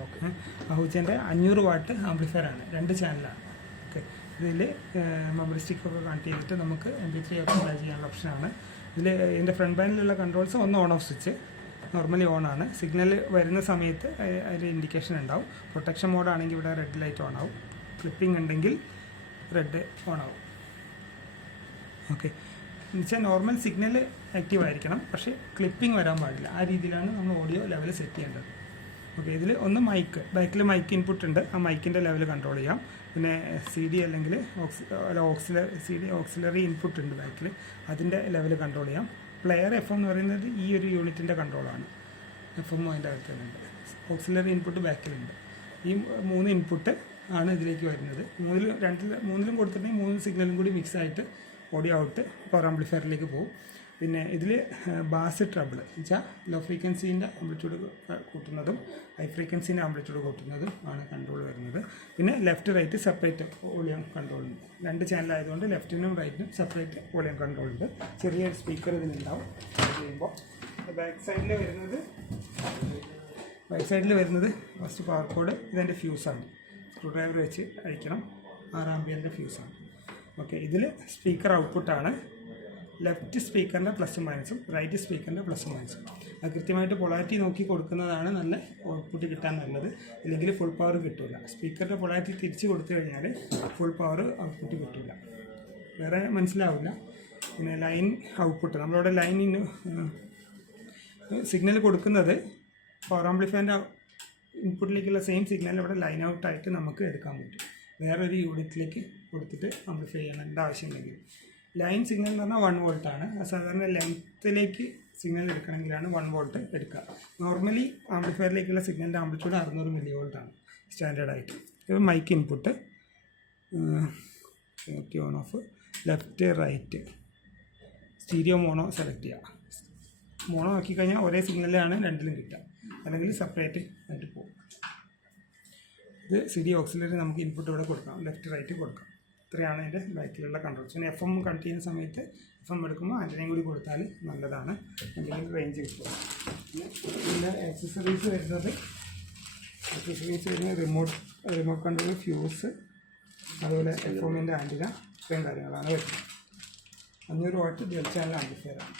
നോക്ക്. അഹൂജൻ്റെ 500 what amplifier ആണ്, 2 ചാനലാണ്. ഓക്കെ, ഇതിൽ മെമ്മറി സ്റ്റിക്കൊക്കെ കണക്ട് ചെയ്തിട്ട് നമുക്ക് MP3 ഒക്കെ പ്ലേ ചെയ്യാനുള്ള ഓപ്ഷനാണ്. ഇതിൽ ഇതിൻ്റെ ഫ്രണ്ട് പാനലിലുള്ള കൺട്രോൾസ് ഒന്ന് on off switch normally on ആണ്. സിഗ്നൽ വരുന്ന സമയത്ത് അതിൽ ഇൻഡിക്കേഷൻ ഉണ്ടാവും. പ്രൊട്ടക്ഷൻ മോഡാണെങ്കിൽ ഇവിടെ റെഡ് ലൈറ്റ് ഓൺ ആവും, ക്ലിപ്പിംഗ് ഉണ്ടെങ്കിൽ റെഡ് ഓൺ ആവും. ഓക്കെ, എന്നുവെച്ചാൽ നോർമൽ സിഗ്നൽ ആക്റ്റീവ് ആയിരിക്കണം, പക്ഷേ ക്ലിപ്പിംഗ് വരാൻ പാടില്ല. ആ രീതിയിലാണ് നമ്മൾ ഓഡിയോ ലെവൽ സെറ്റ് ചെയ്യേണ്ടത്. ഓക്കെ, ഇതിൽ ഒന്ന് മൈക്ക്, ബാക്കിൽ മൈക്ക് ഇൻപുട്ട് ഉണ്ട്, ആ മൈക്കിൻ്റെ ലെവൽ കൺട്രോൾ ചെയ്യാം. പിന്നെ CD അല്ലെങ്കിൽ ഓക്സിലറി ഇൻപുട്ട് ഉണ്ട് ബാക്കിൽ, അതിൻ്റെ ലെവൽ കൺട്രോൾ ചെയ്യാം. പ്ലെയർ FM എന്ന് പറയുന്നത് ഈ ഒരു യൂണിറ്റിൻ്റെ കൺട്രോളാണ്. FM അതിൻ്റെ അകത്തുണ്ട്, ഓക്സിലറി ഇൻപുട്ട് ബാക്കിലുണ്ട്. ഈ 3 ഇൻപുട്ട് ആണ് ഇതിലേക്ക് വരുന്നത്. മൂന്നിലും കൊടുത്തിട്ടുണ്ടെങ്കിൽ 3 സിഗ്നലും കൂടി മിക്സ് ആയിട്ട് ഓഡിയോ ഔട്ട് പവർ ആംപ്ലിഫയറിലേക്ക് പോകും. പിന്നെ ഇതിൽ ബാസ് ട്രബിൾ വെച്ചാൽ ലോ ഫ്രീക്വൻസീൻ്റെ ആംപ്ലിറ്റ്യൂഡ് കൂട്ടുന്നതും ഹൈ ഫ്രീക്വൻസീൻ്റെ ആംപ്ലിറ്റ്യൂഡ് കൂട്ടുന്നതും ആണ് കൺട്രോൾ വരുന്നത്. പിന്നെ left right separate volume control ഉണ്ട്. 2 ചാനലായതുകൊണ്ട് ലെഫ്റ്റിനും റൈറ്റിനും സെപ്പറേറ്റ് വോളിയം കൺട്രോൾ ഉണ്ട്. ചെറിയൊരു സ്പീക്കർ ഇതിലുണ്ടാവും. ചെയ്യുമ്പോൾ ബാക്ക് സൈഡിൽ വരുന്നത് ഫസ്റ്റ് പവർ കോഡ്, ഇതെൻ്റെ ഫ്യൂസാണ്. സ്ക്രൂ ഡ്രൈവർ വെച്ച് അഴിക്കണം. 6 ആംപിയറിൻ്റെ ഫ്യൂസാണ്. ഓക്കെ, ഇതിൽ സ്പീക്കർ ഔട്ട്പുട്ടാണ്. ലെഫ്റ്റ് സ്പീക്കറിൻ്റെ പ്ലസും മൈനസും, റൈറ്റ് സ്പീക്കറിൻ്റെ പ്ലസും മൈനസും. അത് കൃത്യമായിട്ട് പൊളാരിറ്റി നോക്കി കൊടുക്കുന്നതാണ് നല്ല ഔട്ട്പുട്ട് കിട്ടാൻ നല്ലത്. ഇല്ലെങ്കിൽ ഫുൾ പവർ കിട്ടില്ല. സ്പീക്കറിൻ്റെ പൊളാരിറ്റി തിരിച്ച് കൊടുത്തു കഴിഞ്ഞാൽ ഫുൾ പവർ ഔട്ട്പുട്ട് കിട്ടില്ല, വേറെ മനസ്സിലാവില്ല. പിന്നെ ലൈൻ ഔട്ട്പുട്ട്, നമ്മളിവിടെ ലൈനിന് സിഗ്നൽ കൊടുക്കുന്നത് പവർ ആംപ്ലിഫയറിൻ്റെ ഇൻപുട്ടിലേക്കുള്ള സെയിം സിഗ്നൽ ഇവിടെ ലൈൻ ഔട്ടായിട്ട് നമുക്ക് എടുക്കാൻ പറ്റും. വേറൊരു യൂണിറ്റിലേക്ക് കൊടുത്തിട്ട് ആംപ്ലിഫൈ ചെയ്യേണ്ട ആവശ്യമുണ്ടെങ്കിൽ. ലൈൻ സിഗ്നൽ എന്ന് പറഞ്ഞാൽ 1 വോൾട്ടാണ്. സാധാരണ ലെങ്ത്തിലേക്ക് സിഗ്നൽ എടുക്കണമെങ്കിലാണ് 1 വോൾട്ട് എടുക്കുക. നോർമലി ആംപ്ലിഫയറിലേക്കുള്ള സിഗ്നലിൻ്റെ ആംപ്ലിറ്റ്യൂഡ് 600 മില്ലി വോൾട്ടാണ് സ്റ്റാൻഡേർഡായിട്ട്. ഇത് mic input, on off, left right, stereo mono select ചെയ്യുക. മോണോ ആക്കി കഴിഞ്ഞാൽ ഒരേ സിഗ്നലാണ് രണ്ടിലും കിട്ടുക, അല്ലെങ്കിൽ സെപ്പറേറ്റ് ആയിട്ട് പോകും. ഇത് CD ഓക്സിലറി നമുക്ക് ഇൻപുട്ട് ഇവിടെ കൊടുക്കാം, ലെഫ്റ്റ് റൈറ്റ് കൊടുക്കാം. ഇത്രയാണ് അതിൻ്റെ ബാക്കിലുള്ള കൺട്രോൾസ്. പിന്നെ FM കണക്ട് ചെയ്യുന്ന സമയത്ത് FM എടുക്കുമ്പോൾ ആൻറ്റനയും കൂടി കൊടുത്താൽ നല്ലതാണ്, എന്തെങ്കിലും റേഞ്ച് കിട്ടും. പിന്നെ ഇതിൻ്റെ ആക്സസറീസ് വരുന്നത് റിമോട്ട് കൺട്രോൾ, ഫ്യൂസ്, അതുപോലെ FM-ൻ്റെ ആൻറ്റിന, ഇത്രയും കാര്യങ്ങളാണ് വരുന്നത്. 500 വാട്ട് ഡ്യുവൽ ചാനൽ ആംപ്ലിഫയറാണ്.